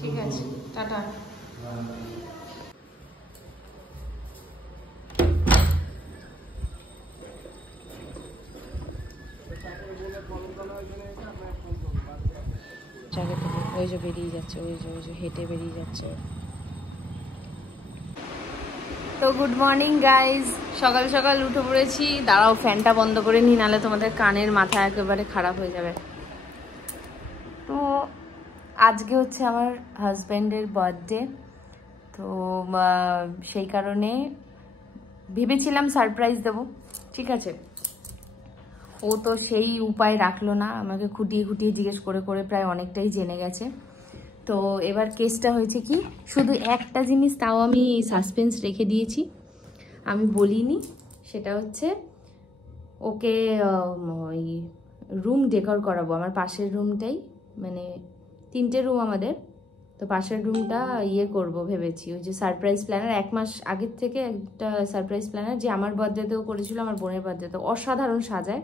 ঠিক আছে, টাটা। ওই যে বেরিয়ে যাচ্ছে, ওই যে হেঁটে বেরিয়ে যাচ্ছে। তো গুড মর্নিং গাইজ, সকাল সকাল উঠে পড়েছি। দাঁড়াও ফ্যানটা বন্ধ করে নি, নাহলে তোমাদের কানের মাথা একেবারে খারাপ হয়ে যাবে। তো আজকে হচ্ছে আমার হাজব্যান্ডের বার্থডে, তো সেই কারণে ভেবেছিলাম সারপ্রাইজ দেবো, ঠিক আছে। ও তো সেই উপায় রাখলো না, আমাকে খুঁটিয়ে খুঁটিয়ে জিজ্ঞেস করে করে প্রায় অনেকটাই জেনে গেছে। তো এবার কেসটা হয়েছে কি, শুধু একটা জিনিস তাও আমি সাসপেন্স রেখে দিয়েছি, আমি বলিনি। সেটা হচ্ছে ওকে ওই রুম ডেকোর করাবো, আমার পাশের রুমটাই, মানে 3টে রুম আমাদের, তো পাশের রুমটা করব ভেবেছি। ওই যে সারপ্রাইজ প্ল্যানার 1 মাস আগের থেকে একটা সারপ্রাইজ প্ল্যানার, যে আমার বার্থডেতেও করেছিল, আমার বোনের বার্থডেতেও, অসাধারণ সাজায়।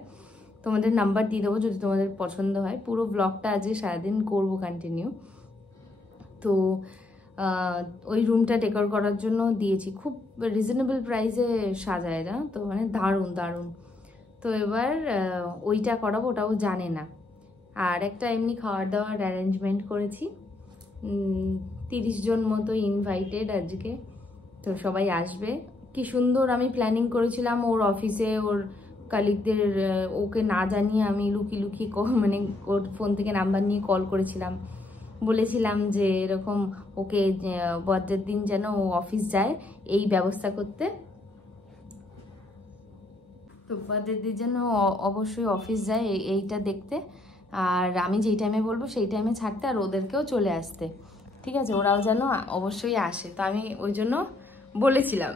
তোমাদের নাম্বার দিয়ে দেবো যদি তোমাদের পছন্দ হয়। পুরো ব্লগটা আজকে সারাদিন করবো কন্টিনিউ। তো ওই রুমটা ডেকোর করার জন্য দিয়েছি, খুব রিজনেবল প্রাইসে সাজায় না তো, মানে দারুণ দারুণ। তো এবার ওইটা করাবো, ওটাও জানে না। আর একটা এমনি খাওয়ার দাওয়ার অ্যারেঞ্জমেন্ট করেছি, 30 জন মতো ইনভাইটেড আজকে, তো সবাই আসবে। কি সুন্দর আমি প্ল্যানিং করেছিলাম, ওর অফিসে ওর কালিগদের ওকে না জানিয়ে আমি লুকিয়ে লুকিয়ে মানে ওর ফোন থেকে নাম্বার নিয়ে কল করেছিলাম, বলেছিলাম যে এরকম ওকে বার্থডের দিন যেন ও অফিস যায় এই ব্যবস্থা করতে। তো বার্থডের দিন যেন অবশ্যই অফিস যায় এইটা দেখতে, আর আমি যেই টাইমে বলবো সেই টাইমে ছাড়তে, আর ওদেরকেও চলে আসতে, ঠিক আছে, ওরাও যেন অবশ্যই আসে। তো আমি ওই জন্য বলেছিলাম।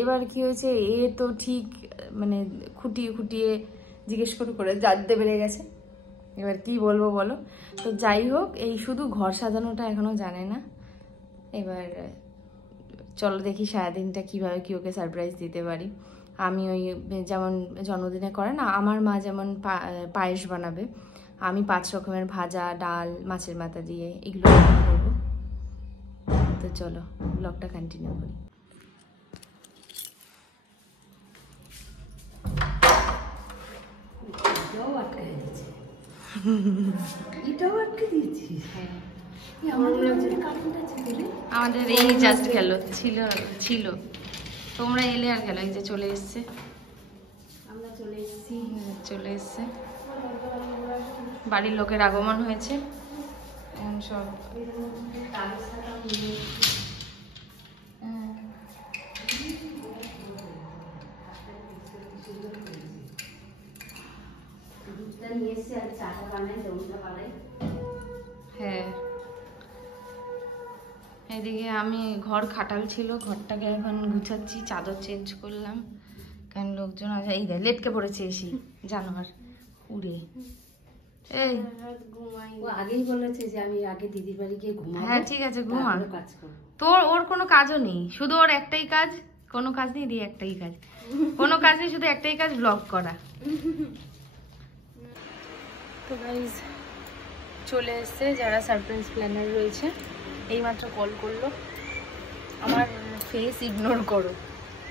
এবার কি হয়েছে, এ তো ঠিক মানে খুঁটিয়ে খুঁটিয়ে জিজ্ঞেস করে করে জানতে পেরে গেছে। এবার কি বলবো বলো। তো যাই হোক, এই শুধু ঘর সাজানোটা এখনো জানে না। এবার চলো দেখি সারাদিনটা কিভাবে কি ওকে সারপ্রাইজ দিতে পারি। আমি ওই যেমন জন্মদিনে করে না, আমার মা যেমন পায়েস বানাবে, আমি 5 রকমের ভাজা, ডাল, মাছের মাথা দিয়ে এগুলো করবো। তো চলো ব্লগটা কন্টিনিউ করি। আমাদের এই জাস্ট গেল, ছিল তোমরা এলে আর গেল, এই যে চলে এসছে, আমরা চলে এসছে, বাড়ির লোকের আগমন হয়েছে। সব হ্যাঁ, এদিকে আমি ঘর খাটাল ছিল, ঘরটাকে এখন গুছাচ্ছি, চাদর চেঞ্জ করলাম, কারণ লোকজন আছে। এই দেখ লেটকে পড়েছে এসি, জানোয়ার উড়ে। এই ও আগেই বলেছে যে আমি আগে দিদির বাড়ি গিয়ে ঘুমাবো। হ্যাঁ ঠিক আছে, ঘুমা, তোর ওর কোনো কাজও নেই, শুধু ওর একটাই কাজ, কোনো কাজ নেই দিয়ে একটাই কাজ, কোনো কাজ নেই, শুধু একটাই কাজ, ব্লগ করা। তো গাইজ চলে এসছে যারা সারপ্রাইজ প্ল্যানার রয়েছে, এইমাত্র কল করলো। আমার ফেস ইগনোর করো,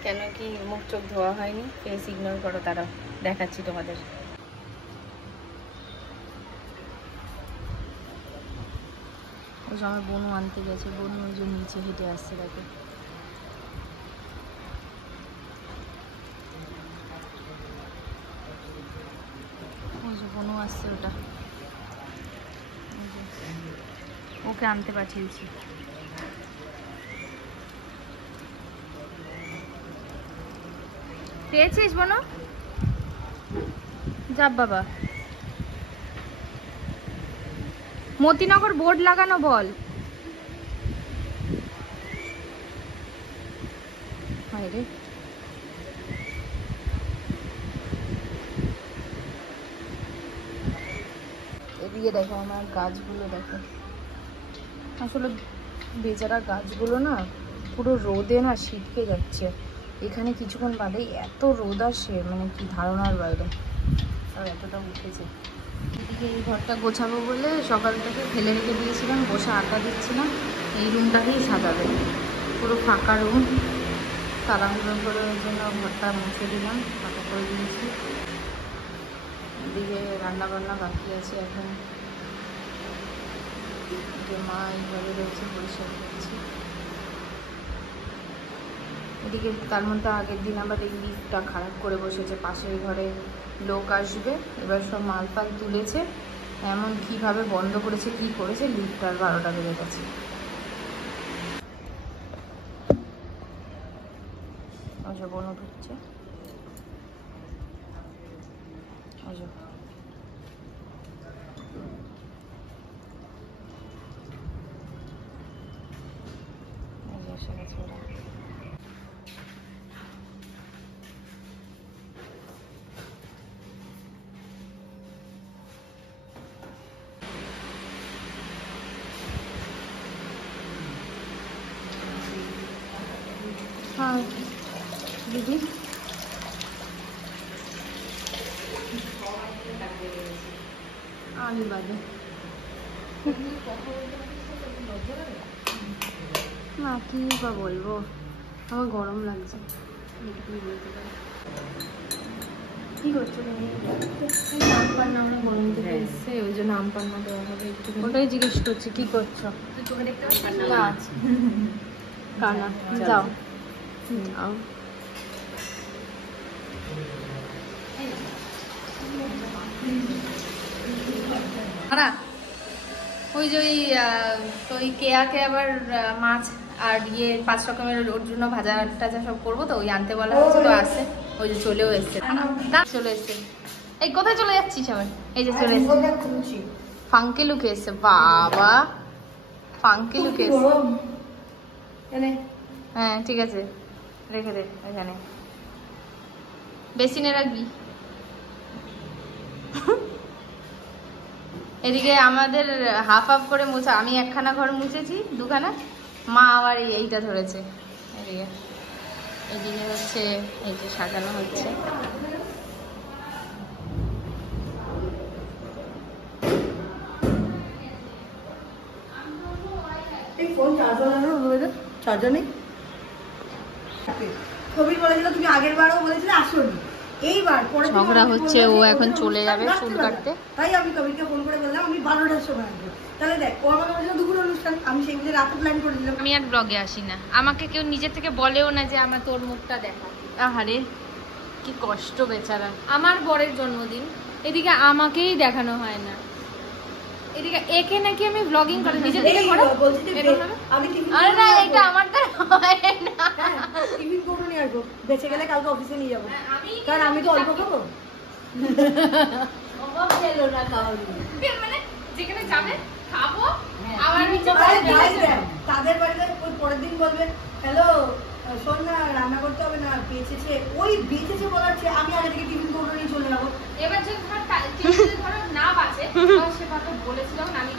কেন কি মুখ চোখ ধোয়া হয়নি, ফেস ইগনোর করো, তারা দেখাচ্ছি তোমাদের। ওই যে আমার বোনও আনতে গেছে, বোনও ওই যে নিচে হেঁটে আসছে, দেখো। ওই যে বোনও আসছে, ওটা ওকে আনতে পাঠিয়েছি। পেয়েছিস বোনো? যাব বাবা, মতিনগর বোর্ড লাগানো বল। রে এদিকে দেখো আমার গাছগুলো, দেখো আসলে বেচারা গাছগুলো না পুরো রোদে না শীতকে যাচ্ছে, এখানে কিছুক্ষণ বাদেই এত রোদ আসে, মানে কি ধারণার বাইরে, আর এতটা উঠেছে। এদিকে এই ঘরটা গোছাবো বলে সকাল থেকে ফেলে রেখে দিয়েছিলাম, বসে আটা দিচ্ছিলাম। এই রুমটাকেই সাজাবে, পুরো ফাঁকা রুম, তাড়াহুড়ো করে ওই জন্য ঘরটা মুছে দিলাম, ফাঁকা করে দিয়েছি। এদিকে রান্না বান্না বাকি আছে এখন, যে মা এইভাবে রয়েছে পরিষ্কার করছি। এদিকে তার মধ্যে আগের দিন আবার এই লিফটটা খারাপ করে বসেছে, পাশের ঘরে লোক আসবে, এবার সব মাল ফাল তুলেছে, এমন কিভাবে বন্ধ করেছে কি করেছে, লিফটটার 12টা বেজে গেছে। আচ্ছা বনো ঢুকছে, আচ্ছা এসে গেছে ওরা। हाँ दीदी आगे बाजे না কি বা বলবো, আমার গরম লাগছে। কি করছো? আম পান্না আমরা গরম থেকে এসছে, ওই জন্য আম পান্না দেওয়া হবে একটু। ওটাই জিজ্ঞেস করছি কি করছো। না কানা যাও যাও। ওই যে ওই কেয়াকে আবার মাছ আর 5 রকমের ওর জন্য ভাজা টাজা সব করবো, তো ওই আনতে বলা হয়েছে, তো আসে, ওই যে চলেও এসছে, চলে এসছে। এই কোথায় চলে যাচ্ছিস আবার? এই যে চলে এসছে, ফাঙ্কি লুকে এসছে, বাবা ফাঙ্কি লুকে এসছে। হ্যাঁ ঠিক আছে, রেখে দে এখানে, বেসিনে রাখবি। এদিকে আমাদের হাফ হাফ করে মুছা, আমি একখানা ঘর মুছেছি, 2খানা, মা আবার এইটা ধরেছে। এদিকে এদিকে হচ্ছে এই যে সাজানো হচ্ছে। ঝগড়া হচ্ছে, ও এখন চলে যাবে চুল কাটতে, তাই আমি কবিরকে ফোন করে বললাম আমি 12টার সময় আসবো। তাহলে দেখ, ও আমাকে বলেছিল দুপুর অনুষ্ঠান, আমি সেই বুঝে রাতে প্ল্যান করে দিলাম। আমি আর ব্লগে আসি না, আমাকে কেউ নিজে থেকে বলেও না যে আমার তোর মুখটা দেখা। আহারে কি কষ্ট বেচারা, আমার বরের জন্মদিন, এদিকে আমাকেই দেখানো হয় না, এদিকে একে নাকি আমি ব্লগিং করে নিজে থেকে করো। আরে না, এটা আমারটা হয় না। টিফিন করে নিয়ে আসবো, বেঁচে গেলে কালকে অফিসে নিয়ে যাবো, কারণ আমি তো অল্প খাবো। অভাব ছিল না খাওয়ার, মানে যেখানে যাবে খাবো, তাদের বাড়িতে পরের দিন বলবে হ্যালো শোন না রান্না করতে হবে না, বেঁচেছে, ওই বেঁচেছে বলার চেয়ে আমি আগে থেকে টিফিন করে নিয়ে চলে যাবো। এবার যদি ধরো না বাঁচে, সে কথা বলেছিলাম না, আমি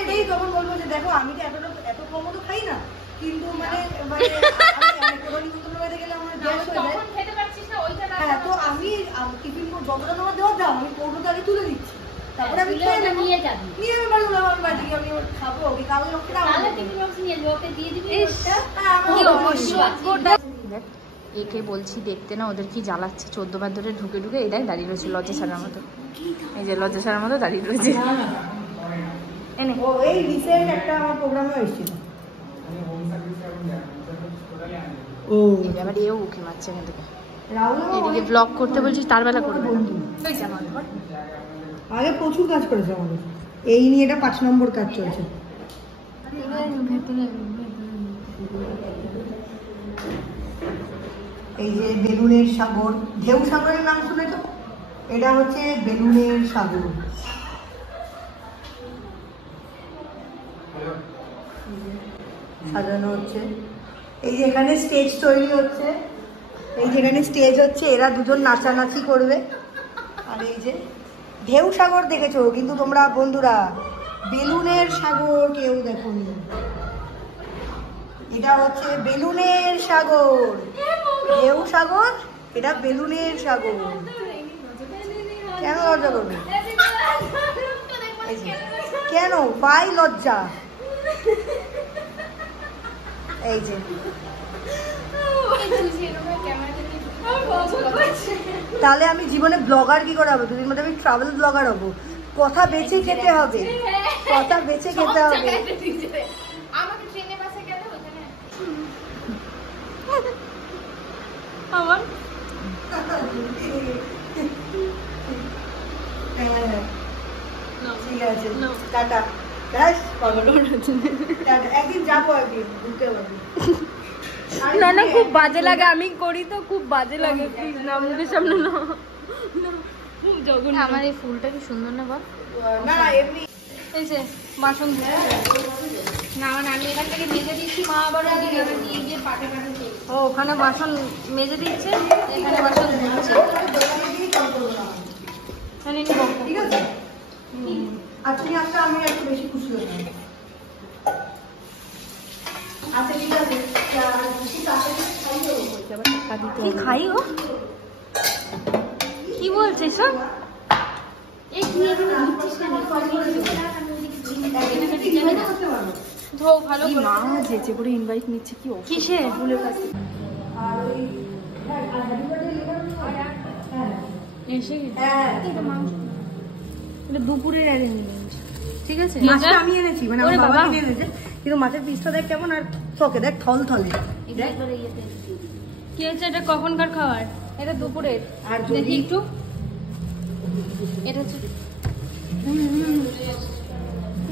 এটাই তখন বলবো যে দেখো আমি তো এত কম তো খাই না, কিন্তু মানে কোনো নিমন্ত্রণ বাড়িতে গেলে আমার গ্যাস হয়ে যায়। খেতে পারছিস না ওইটা না, হ্যাঁ তো আমি টিফিন যতটা তোমার দেওয়া দাও আমি কৌটোতে আগে তুলে দিচ্ছি, তারপরে আমি নিয়ে যাবি, নিয়ে আমি বাড়ি আমার বাড়ি গিয়ে আমি খাবো। ওকে কাল লোকটা টিফিন বক্স নিয়ে লোকে দিয়ে দিবি। একে বলছি দেখতে না, ওদের কি জ্বালাচ্ছে, 14 বার ধরে ঢুকে ঢুকে এই দেখ দাঁড়িয়ে রয়েছে লজ্জা ছাড়ার মতো, এই যে লজ্জা ছাড়ার মতো দাঁড়িয়ে রয়েছে। এনে ও এই রিসেন্ট একটা আমার প্রোগ্রামে এসেছিল, ও আবার এও উঠে মারছে এখান থেকে। এদিকে ব্লগ করতে বলছি, তার বেলা করবে না। আগে প্রচুর কাজ করেছে আমাদের, এই নিয়ে এটা 5 নম্বর কাজ চলছে। এই যে বেলুনের সাগর, ঢেউ সাগরের নাম শুনেছো? এটা হচ্ছে বেলুনের সাগর। সাজানো হচ্ছে, এই যে এখানে স্টেজ তৈরি হচ্ছে, এই যেখানে স্টেজ হচ্ছে, এরা দুজন নাচানাচি করবে। আর এই যে ঢেউ সাগর দেখেছো, কিন্তু তোমরা বন্ধুরা বেলুনের সাগর কেউ দেখোনি। এটা হচ্ছে বেলুনের সাগর, ঢেউ সাগর, এটা বেলুনের সাগর। কেন লজ্জা করবে? কেন পাই লজ্জা? এই যে তাহলে আমি জীবনে ব্লগার কি করে হবো? দুদিন মধ্যে আমি ট্রাভেল ব্লগার হবো। কথা বেছে খেতে হবে, কথা বেছে খেতে হবে। আমার ঠিক আছে, টাটা। একদিন যাবো, একদিন ঘুরতে পারবি। না না, খুব বাজে লাগে, আমি করি তো খুব বাজে লাগে। প্লিজ না, মুখের সামনে না, খুব জঘন্য। আমার এই ফুলটা কি সুন্দর না বল? না এমনি এই যে বাসন ধুয়ে না, মানে আমি এখান থেকে মেজে দিচ্ছি, মা আবার নিয়ে গিয়ে পাটে পাটে ও ওখানে বাসন মেজে দিচ্ছে, এখানে বাসন ধুচ্ছে। ঠিক আছে, আর তুমি আসলে আমি একটু বেশি খুশি হলাম। আচ্ছা ঠিক আছে, কি খাই ও? কি বলছে সব? ভালো মা যেচে করে ইনভাইট নিচ্ছে, কি কিসে ভুলে গেছে। এসে দুপুরের অ্যারেঞ্জমেন্ট, ঠিক আছে? মাছটা আমি এনেছি, মানে আমার বাবা কিনে এনেছে, কিন্তু মাছের পিসটা দেখ কেমন, আর চকে দেখ থল থলে। কি হচ্ছে এটা? কখনকার খাবার? এটা দুপুরের। আর দেখি একটু, এটা হচ্ছে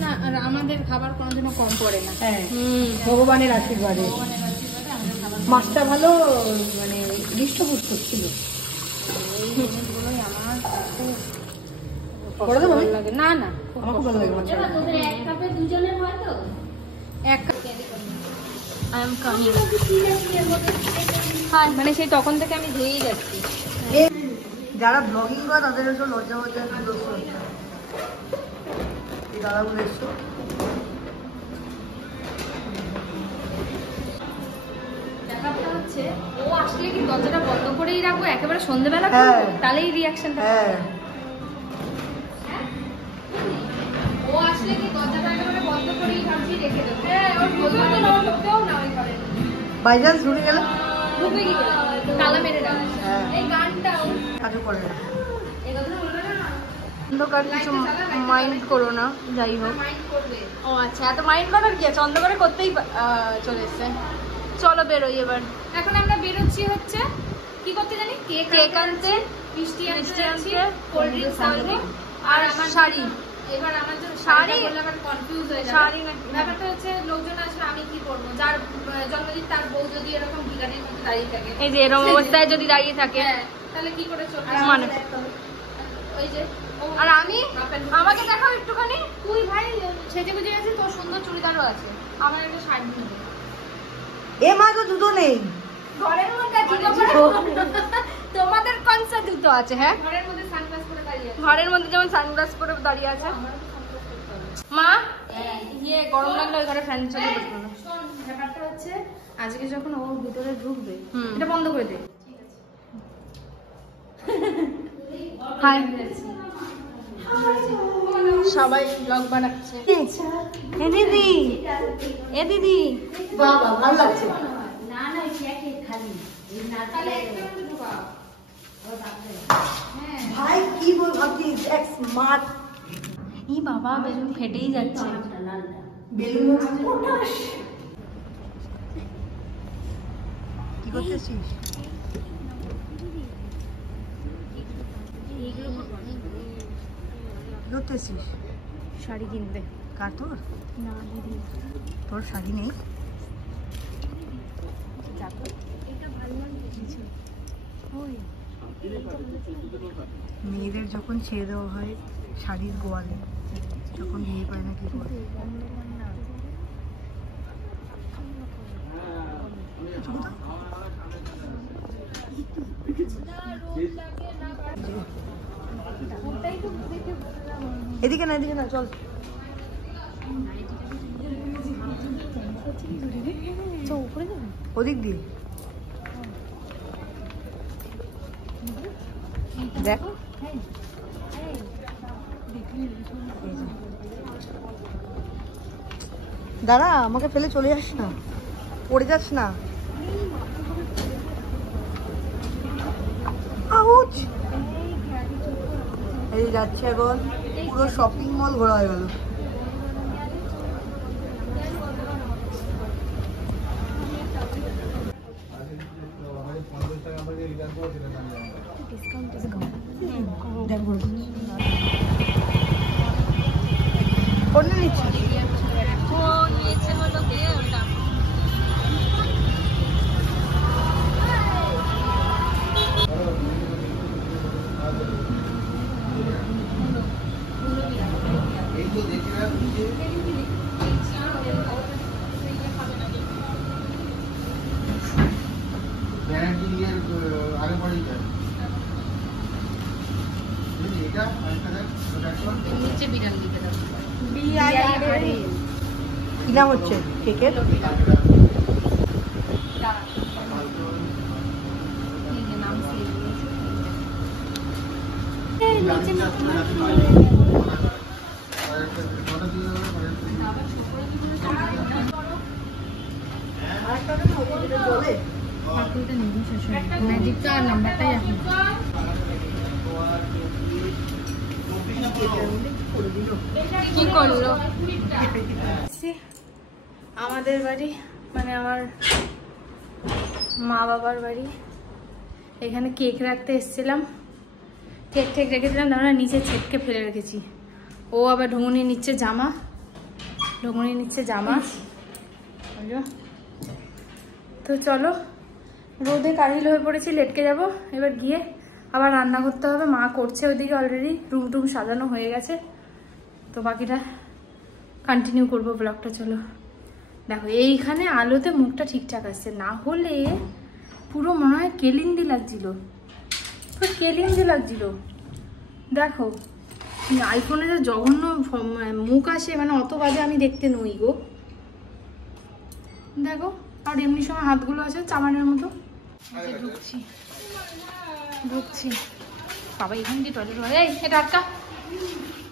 না, আর আমাদের খাবার কোনোদিনও কম পড়ে না। হ্যাঁ, ভগবানের আশীর্বাদে মাছটা ভালো, মানে হৃষ্টপুষ্ট ছিল। এই জিনিসগুলোই আমার খুব ভালো লাগে। না না, আমার খুব ভালো লাগে মাছটা। এক কাপে দুজনের হয় তো, এক কাপ। I am coming. হ্যাঁ, মানে সেই তখন থেকে আমি ধুয়েই যাচ্ছি। যারা ব্লগিং করে তাদের এসব লজ্জা লজ্জা দোষ হচ্ছে। এই দাদাগুলো এসছো, ব্যাপারটা হচ্ছে ও আসলে কি দরজাটা বন্ধ করেই রাখবো একেবারে সন্ধ্যেবেলা, তাহলেই রিয়াকশনটা। হ্যাঁ, ও আসলে কি দরজাটা একেবারে বন্ধ করেই ভাবছি রেখে দেবো। হ্যাঁ, ওর ঢোকেও তো না, ঢুকতেও না ওই ঘরে। বাই চান্স ঢুকে গেলে ঢুকবে কি করে? তালা মেরে রাখবে। এই গানটাও কাজও করে না। এই কথাটা বলবে না। অন্ধকার কিছু মাইন্ড করো না, যাই হোক। মাইন্ড করবে। ও আচ্ছা, এত মাইন্ড করার কি আছে? অন্ধকারে করতেই চলে এসছে। চলো বেরোই এবার। এখন আমরা বেরোচ্ছি হচ্ছে কি করতে জানি, কেক আনতে, মিষ্টি আনতে, কোল্ড ড্রিঙ্কস আনতে, আর আমার শাড়ি। এবার আমার জন্য শাড়ি বললে আবার কনফিউজ হয়ে যাবে। শাড়ি না, ব্যাপারটা হচ্ছে লোকজন আসলে আমি কি করবো, যার জন্মদিন তার বউ যদি এরকম ভিখারির মধ্যে দাঁড়িয়ে থাকে, এই যে এরকম অবস্থায় যদি দাঁড়িয়ে থাকে, তাহলে কি করে চলবে? মানে ওই যে আর আমি, আমাকে দেখাও একটুখানি। তুই ভাই সেজে গুজে আছিস, তোর সুন্দর চুড়িদারও আছে, আমার একটা শাড়ি নিয়ে দে। এ মা তো দুটো নেই ঘরের মধ্যে, তোমাদের কনসা দুটো আছে? হ্যাঁ, ঘরের মধ্যে সানগ্লাস পরে দাঁড়িয়ে আছে। ঘরের মধ্যে যেমন সানগ্লাস পরে দাঁড়িয়ে আছে। মা ইয়ে গরম লাগলে ওই ঘরে ফ্যান চলে বসবো না। শোন, ব্যাপারটা হচ্ছে আজকে যখন ও ভিতরে ঢুকবে, এটা বন্ধ করে দে। হাই, সবাই ব্লগ বানাচ্ছে। এ দিদি, এ দিদি, বাবা ভালো লাগছে। না না, কেক খালি তাহলে একটা মধ্যে ঢুকাও। ভাই কি বল ভাবছিস? এক স্মার্ট। ই বাবা, বেলুন ফেটেই যাচ্ছে। বেলুন কি করতেছিস? কি করতেছিস? শাড়ি কিনতে। কার তোর? না দিদি, তোর শাড়ি নেই? মেয়েদের যখন ছেড়ে দেওয়া হয় শাড়ির গোয়ালে, যখন বিয়ে পায় না কি করে? এদিকে না, এদিকে না, চল। ওদিক দিয়ে দেখো দাঁড়া, আমাকে ফেলে চলে যাস না, পড়ে যাস না। আউচ! এই যাচ্ছে এখন, পুরো শপিং মল ঘোরা হয়ে গেল। কোনটা নিচ্ছিস? নিচে বিরিয়ানি দিতে দাও। কি নাম হচ্ছে কেকের? ম্যাজিকটা আর নাম্বারটাই এখন কি করলো আমাদের বাড়ি, মানে আমার মা বাবার বাড়ি। এখানে কেক রাখতে এসেছিলাম, কেক ঠেক রেখেছিলাম, আমরা নিচে ছেটকে ফেলে রেখেছি। ও আবার ঢুঙুনি নিচ্ছে জামা, তো চলো, রোদে কাহিল হয়ে পড়েছি, লেটকে যাব। এবার গিয়ে আবার রান্না করতে হবে, মা করছে ওইদিকে অলরেডি, রুম টুম সাজানো হয়ে গেছে। তো বাকিটা কন্টিনিউ করবো ব্লগটা। চলো দেখো, এইখানে আলোতে মুখটা ঠিকঠাক আসছে, না হলে পুরো মনে হয় কেলিন্দি লাগছিল, দেখো আইফোনে যে জঘন্য মুখ আসে, মানে অত বাজে আমি দেখতে নই গো। দেখো, আর এমনি সময় হাতগুলো আছে চামানের মতো। ঢুকছি বাবা, এখান দিয়ে টয়লেট, এই এটা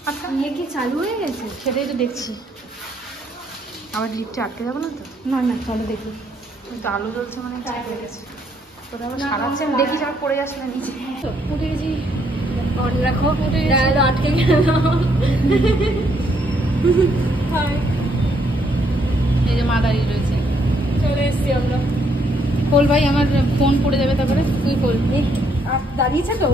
আটকা নিয়ে কি চালু হয়ে গেছে, সেটাই তো দেখছি। আবার লিফটে আটকে যাবো না তো? না চলো দেখি, কিন্তু আলো জ্বলছে মানে হয়ে গেছে। তোরা আবার সারাচ্ছে, দেখিস আবার পড়ে যাস না নিচে। উঠে গেছি, রাখো, উঠে গেছি, আটকে গেল। এই যে মা দাঁড়িয়ে রয়েছে, চলে এসছি আমরা। খোল ভাই, আমার ফোন পড়ে যাবে তারপরে, তুই খোল। দাঁড়িয়েছে তো,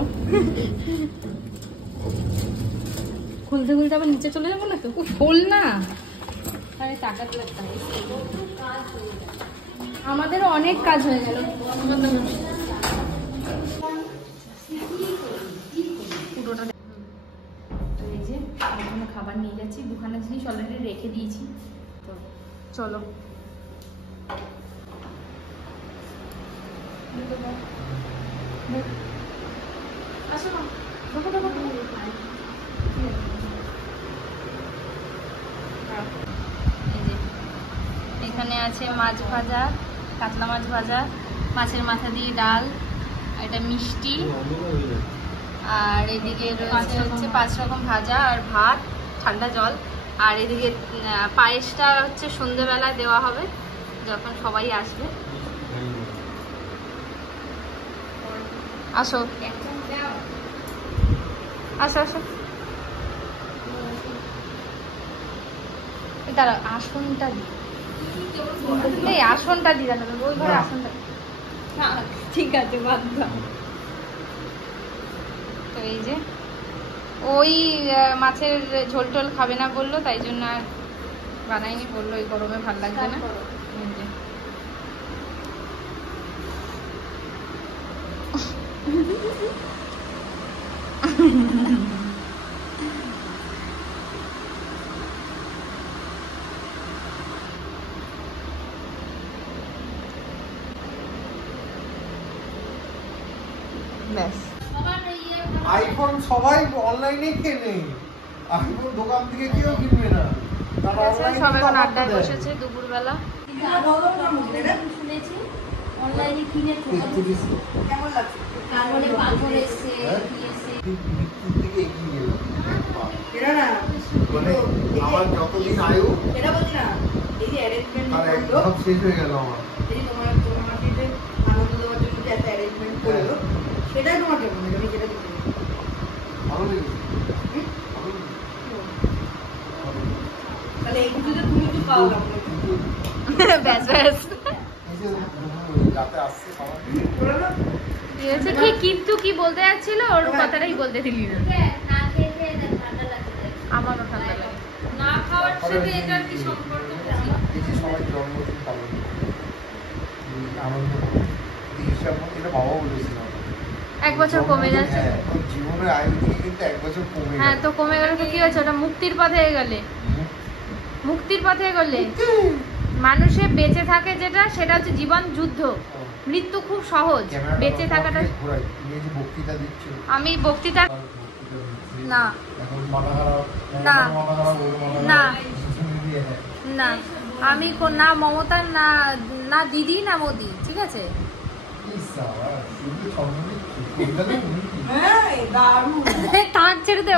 খুলতে আবার নিচে চলে যাবো না তো? খোল না, আরে টাকা তো লাগতে হবে। আমাদেরও অনেক কাজ হয়ে গেল। পুরোটা এই যে এখানে খাবার নিয়ে যাচ্ছি, দুখানা জিনিস অলরেডি রেখে দিয়েছি। তো চলো, আসো না, এখানে আছে মাছ ভাজা, কাতলা মাছ ভাজা, মাছের মাথা দিয়ে ডাল, এটা মিষ্টি, আর এদিকে রয়েছে হচ্ছে 5 রকম ভাজা আর ভাত, ঠান্ডা জল। আর এদিকে পায়েসটা হচ্ছে সন্ধ্যেবেলায় দেওয়া হবে যখন সবাই আসবে। আসো আসো আসো, দাঁড়া, আসনটা দিই, এই আসনটা দিই, দাঁড়া ওই ঘরে আসনটা, ঠিক আছে বাদ দাও। তো এই যে ওই মাছের ঝোল টোল খাবে না বললো, তাই জন্য আর বানাইনি, বললো এই গরমে ভালো লাগবে না। আইফোন সবাই অনলাইনে কেনে, আইফোন দোকান থেকে কেউ কিনবে না। সবাই এখন আড্ডায় বসেছে দুপুরবেলা। অনলাইনে কিনে কেমন লাগছে? কারণে পাথর এসছে কি এসছে থেকে এগিয়ে গেলাম এটা না মানে আমার যতদিন আয়ু এটা বলছি না, এই যে অ্যারেঞ্জমেন্ট আর করলো, সব শেষ হয়ে গেল আমার। এই যে তোমার যে আনন্দ দেওয়ার জন্য যে একটা অ্যারেঞ্জমেন্ট করলো, সেটাই তোমার কেমন লাগে? আমি সেটা দিতে ভালো লেগেছে। ভালো লেগেছে। তাহলে এই পুজোতে তুমি একটু পাও না ব্যাস ব্যাস এই যে রাতে আসছে খাবার ঠিক আছে কি কিন্তু কি বলতে যাচ্ছিল ওর কথাটাই বলতে দিলি না না খেয়ে খেয়ে না ঠান্ডা লাগছে। আমারও ঠান্ডা লাগে না খাওয়ার সাথে এটার কি সম্পর্ক এই যে সবাই জন্মদিন পালন করে আনন্দ করে হিসাব মতো এটা বাবা বলেছিল এক বছর কমে যাচ্ছে হ্যাঁ, তোর জীবনের আয়ু থেকে কিন্তু এক বছর কমে হ্যাঁ গেল। তো কমে গেলে তো কি হচ্ছে ওটা মুক্তির পথে গেলে মুক্তির পথে গেলে মানুষে বেঁচে থাকে যেটা সেটা হচ্ছে জীবন যুদ্ধ মৃত্যু খুব সহজ ক্যামেরাটা বেঁচে থাকাটা ঘোরাই তুমি এই যে বক্তৃতা দিচ্ছ আমি বক্তৃতা বক্তৃতা দিচ্ছি। না এখন মাথা খারাপ না। মাথা খারাপ ওর মাথা না। খারাপ শুনে দিয়ে দেয়। না আমি না মমতা না না দিদি না মোদি ঠিক আছে ইস বাবা, শুধু ছন্দ দিচ্ছি। কলকাতায় উনি কি? হ্যাঁ দারুণ তাক ছেড়ে দে